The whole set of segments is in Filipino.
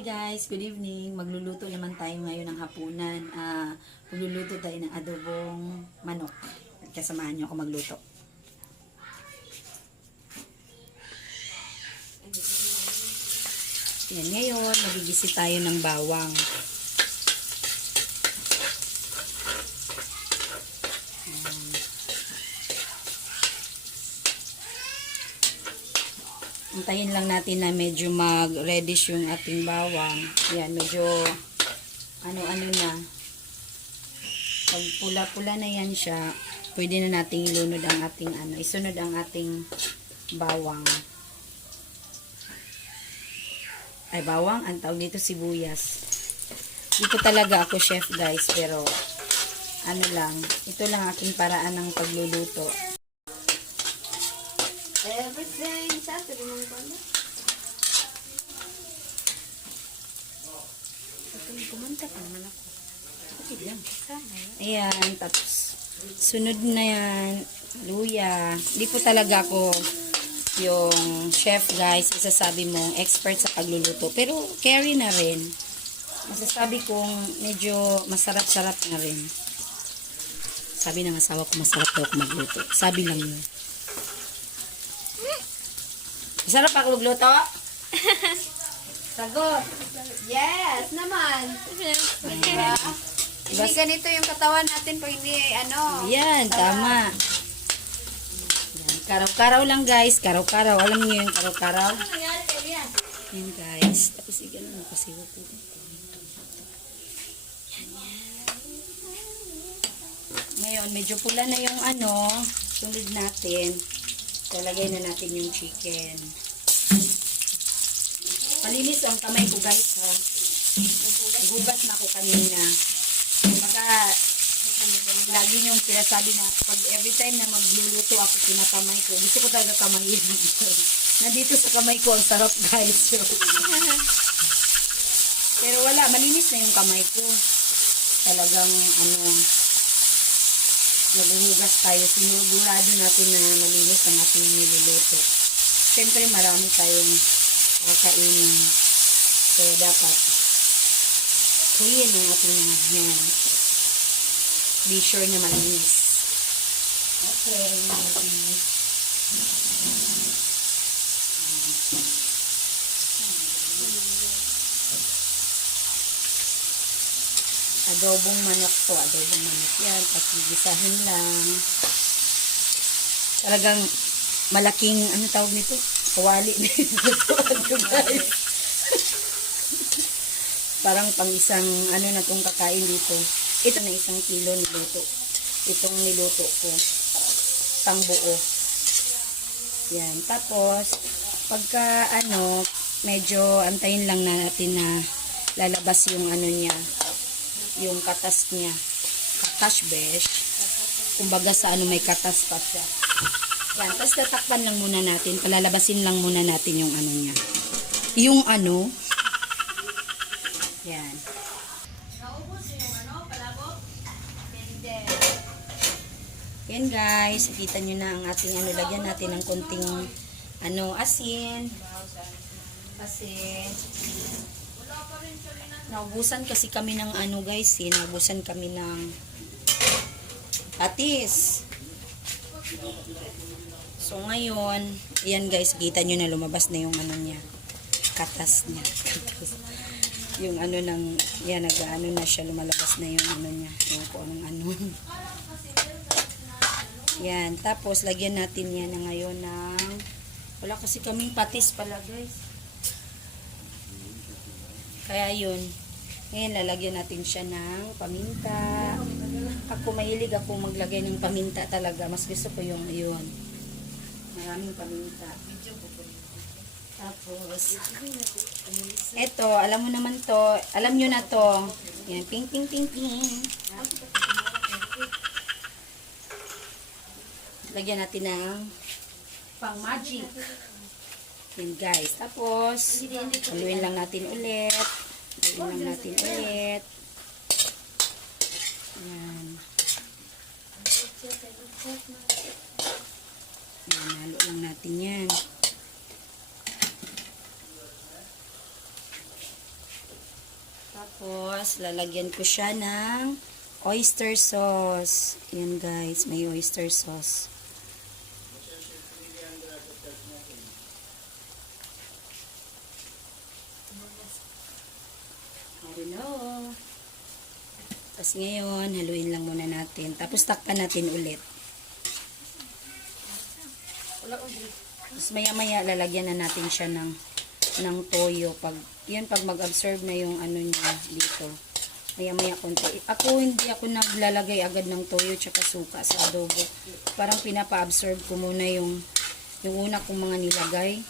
Hi guys, good evening. Magluluto naman tayo ngayon ng hapunan. Magluluto tayo ng adobong manok. Kasamahan niyo ako magluto. Yan, ngayon, magigisi tayo ng bawang. Antayin lang natin na medyo mag-reddish yung ating bawang. Yan, medyo ano-ano na. Pag pula-pula na yan siya, pwede na nating ilunod ang ating isunod ang ating bawang. Ay, bawang, ang tawag dito sibuyas. Dito talaga ako chef guys, pero ano lang, ito lang aking paraan ng pagluluto. Everything Saturday mong banda. Kumanta pa naman ako. Okay lang. Ayan, tapos sunod na yan, luya. Hindi po talaga ako yung chef guys, isasabi mong expert sa pagluluto. Pero carry na rin. Masasabi kong medyo masarap-sarap na rin. Sabi ng asawa ko masarap daw ako magluto. Sabi lang yun. Masarap ako magluto? Sagot. Yes, naman. Diba? Hindi ganito yung katawan natin pag hindi, Yan, tama. Yan, karaw-karaw lang guys. Karaw-karaw. Alam niyo yung karaw-karaw? Yan guys. Tapos igano mo kasi ko. Ngayon, medyo pula na yung sunod natin. Talagay na natin yung chicken. Malinis ang kamay ko guys ha. Nagugas na ako kanina. Baka lagi yung sinasabi na pag every time na magluluto ako pinakamay ko. Gusto ko talaga kamayin. Nandito sa kamay ko ang sarap guys. Pero wala, malinis na yung kamay ko. Talagang naghuhugas tayo. Sinugurado natin na malinis ang ating niluluto. Siyempre marami tayong kakainin. So dapat clean ang ating mga hands. Be sure na malinis. Okay. Adobong manok to. Adobong manok yan. Tapos gigisahin lang. Talagang malaking, tawag nito? Kawali nito. Guys. Parang pang isang, na itong kakain dito. Ito na 1 kilo niluto. Itong niluto ko. Pang buo. Yan. Tapos, pagka, medyo antayin lang natin na lalabas yung niya. Yung katas niya. Katas besh. Kumbaga sa may katas pa siya. Yan. Tapos tatakpan lang muna natin. Palalabasin lang muna natin yung niya. Yung yan. Naubos yung palabok. Yan guys. Kita nyo na ang ating lagyan natin ng konting asin. Kasi naubusan kasi kami ng guys, naubusan kami ng patis. So ngayon, ayan guys, kita nyo na lumabas na yung niya. Katas niya. Yung yan, na siya, lumalabas na yung niya. Yung kung anong Yan, tapos lagyan natin yan na ngayon ng, wala kasi kaming patis pala guys. Kaya yun, ngayon lalagyan natin siya ng paminta. Ako mahilig ako maglagay ng paminta talaga. Mas gusto ko yung yun. Maraming paminta. Tapos, eto, alam mo naman to. Alam nyo na to. Yan, ping, ping, ping, ping. Lagyan natin ng pang magic. Yan guys. Tapos, haluin lang natin ulit. Haluin lang natin ulit. Yan. Yan, halo lang natin yan. Tapos, lalagyan ko siya ng oyster sauce. Yan guys, may oyster sauce. I don't know. Tapos ngayon, haluin lang muna natin. Tapos takpan natin ulit. Tapos maya-maya, lalagyan na natin siya ng toyo. Pag mag-absorb na yung ano niya dito. Maya-maya konti. Hindi ako naglalagay agad ng toyo tsaka suka sa adobo. Parang pinapa-absorb ko muna yung una kong mga nilagay.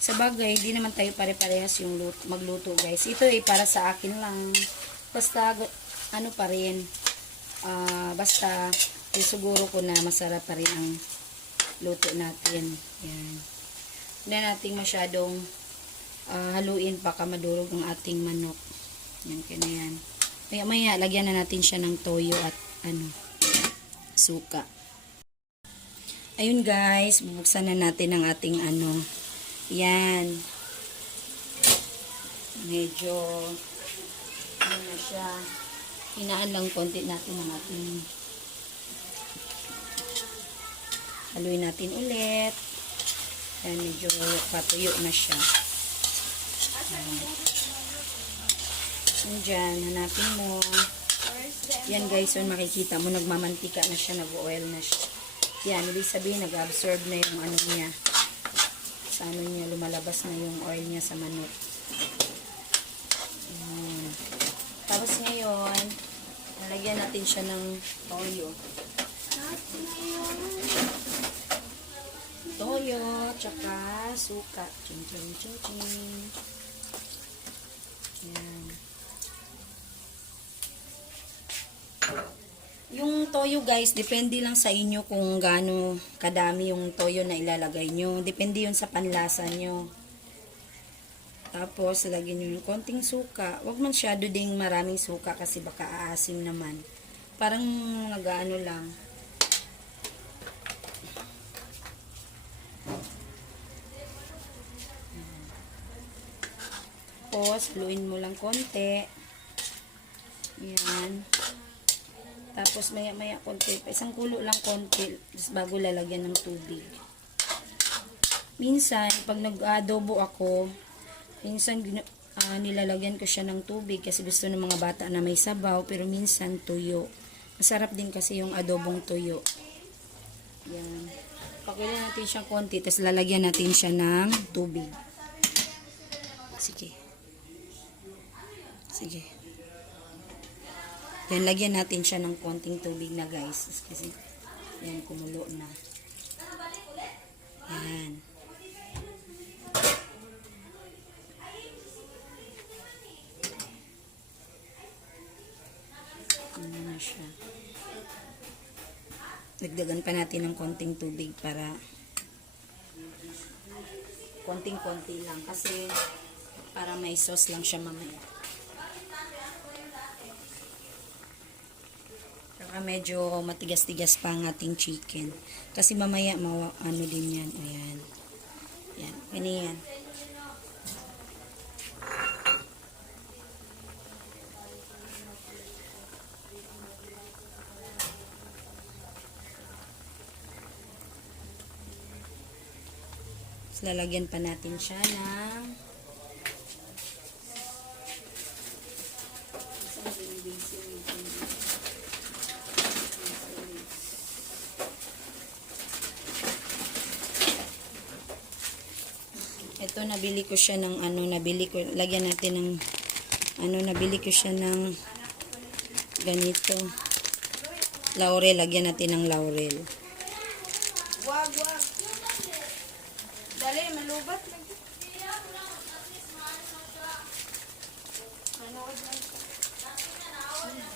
Sa bagay, hindi naman tayo pare-parehas yung magluto guys. Ito para sa akin lang. Basta, ano pa rin. Basta, siguro ko na masarap pa rin ang luto natin. Yan. Hindi natin masyadong haluin baka madurog ang ating manok. Yan, kaya na yan. Maya, lagyan na natin siya ng toyo at suka. Ayun guys, bubuksan na natin ang ating yan. Medyo na siya. Hinaan lang konti natin ang ating haluin natin ulit. Yan, medyo patuyo na siya. Diyan, hanapin mo. Yan guys, yun makikita mo, nagmamantika na siya, nag-oil na siya. Yan, ibig sabihin, nag-absorb na yung ano niya. Sa ano niya, lumalabas na yung oil niya sa manok. Tapos ngayon, nalagyan natin siya ng toyo. Toyo, tsaka suka. Ching, ching, ching, ching. Yan. Yung toyo guys, depende lang sa inyo kung gaano kadami yung toyo na ilalagay nyo. Depende yun sa panlasa nyo. Tapos, lagyan nyo yung konting suka. Huwag masyado ding maraming suka kasi baka aasim naman. Parang nag-ano lang. Tapos, haluin mo lang konti. Yan. Tapos, maya-maya konti. Isang kulo lang konti. Tapos, bago lalagyan ng tubig. Minsan, pag nag-adobo ako, minsan nilalagyan ko siya ng tubig kasi gusto ng mga bata na may sabaw. Pero minsan, tuyo. Masarap din kasi yung adobong tuyo. Yan. Pakulan natin siya konti. Tapos, lalagyan natin siya ng tubig. Sige. Sige. Yan, lagyan natin siya ng konting tubig na guys. Kasi, yan, kumulo na. Yan. Ano na siya. Dagdagan pa natin ng konting tubig para konting-konti lang. Kasi, para may sauce lang siya mamaya. Medyo matigas-tigas pa ang ating chicken. Kasi mamaya, ano din yan. Ayan. Yan. Ganyan. Lalagyan pa natin siya ng ito, nabili ko siya ng lagyan natin ng nabili ko siya ng ganito. Laurel, lagyan natin ng laurel. Wag. Dali, malubat. Manood lang.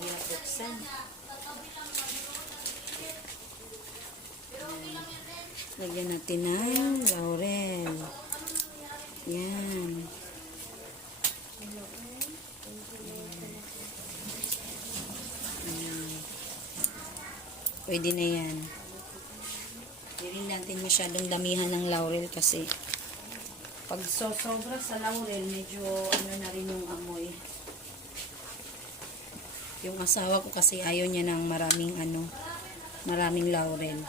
Hirap buksan. Lagyan natin ng laurel. Yan. Pwede na yan. Hindi natin masyadong damihan ng laurel kasi pag sobra sa laurel, medyo na rin yung amoy. Yung asawa ko kasi ayaw niya ng maraming laurel.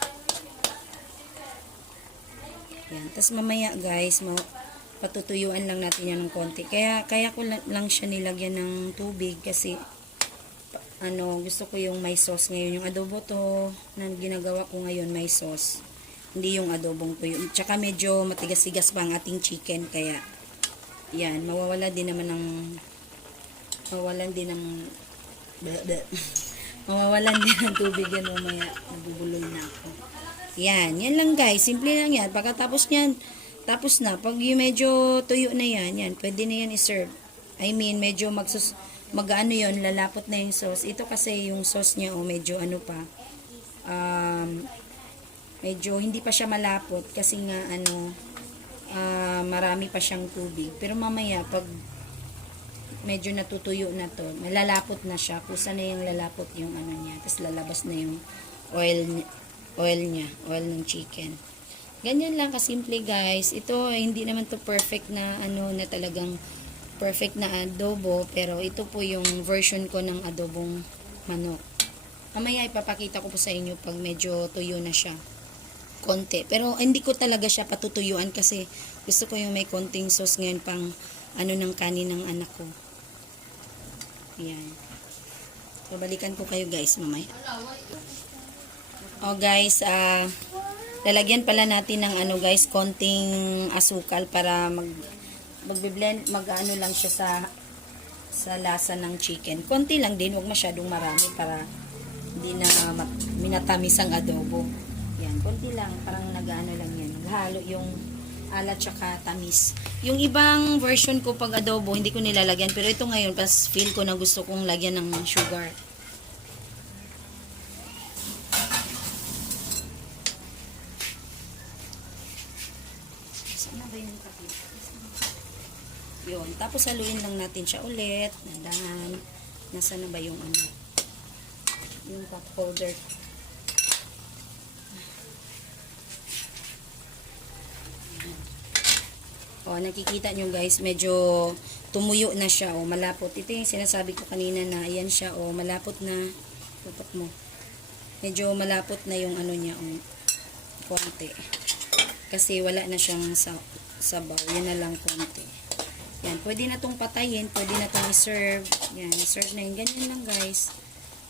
Yan. Tapos mamaya guys, patutuyuan lang natin yan ng konti. Kaya ko lang siya nilagyan ng tubig kasi gusto ko yung may sauce ngayon. Yung adobo to na ginagawa ko ngayon may sauce. Hindi yung adobong tuyo. Tsaka medyo matigas-tigas pa ang ating chicken. Kaya yan, mawawalan din ng tubig yan mamaya. Nabubulol na ako. Yan lang guys. Simple lang yan. Pagkatapos nyan, tapos na. Pag yung medyo tuyo na yan, pwede na yan i-serve. I mean, medyo mag-ano yun, lalapot na yung sauce. Ito kasi yung sauce niya, medyo medyo hindi pa siya malapot kasi nga, marami pa siyang tubig. Pero mamaya, pag medyo natutuyo na to, malalapot na siya. Kusa na yung lalapot yung niya. Tapos lalabas na yung oil ng chicken. Ganyan lang kasimple guys. Ito hindi naman to perfect na na talagang perfect na adobo, pero ito po yung version ko ng adobong manok. Mamaya ipapakita ko po sa inyo pag medyo tuyo na siya. Konti. Pero hindi ko talaga siya patutuyuan kasi gusto ko yung may konting sauce ngayon pang ng kanin ng anak ko. Ayan. So, balikan ko kayo guys mamaya. Guys, lalagyan pala natin ng guys, konting asukal para magbe-blend, lang siya sa lasa ng chicken. Konti lang din, huwag masyadong marami para hindi na minatamis ang adobo. Yan, konti lang, parang lang yan. Naghalo yung alat tsaka tamis. Yung ibang version ko pag adobo, hindi ko nilalagyan, pero ito ngayon, pas feel ko na gusto kong lagyan ng sugar. Sana ba yung kapit? Yun. Tapos haluin lang natin siya ulit. Nandahan. Nasaan na ba yung yung cup holder. Nakikita nyo guys, medyo tumuyo na siya. Malapot. Ito yung sinasabi ko kanina na ayan siya. Malapot na. Tutok mo. Medyo malapot na yung niya. Konti. Kasi wala na siyang sabaw. Yan na lang konti. Yan, pwede na tong patayin, pwede na tong i-serve. Yan, i-serve na yun. Ganyan lang guys.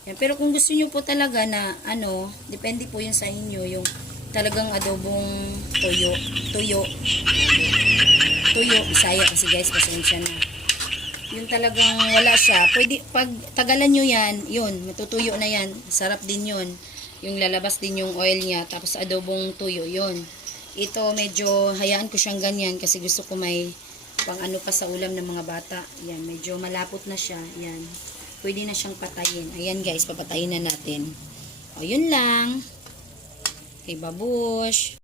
Yan, pero kung gusto nyo po talaga na depende po yun sa inyo, yung talagang adobong tuyo, Bisaya kasi guys, pasensya na. Yung talagang wala siya, pwede, pag tagalan nyo yan, yun, matutuyo na yan, sarap din yun. Yung lalabas din yung oil niya, tapos adobong tuyo, yun. Ito, medyo hayaan ko siyang ganyan kasi gusto ko may pang pa sa ulam ng mga bata. Yan, medyo malapot na siya. Yan. Pwede na siyang patayin. Ayan guys, papatayin na natin. Yun lang. Okay, babush.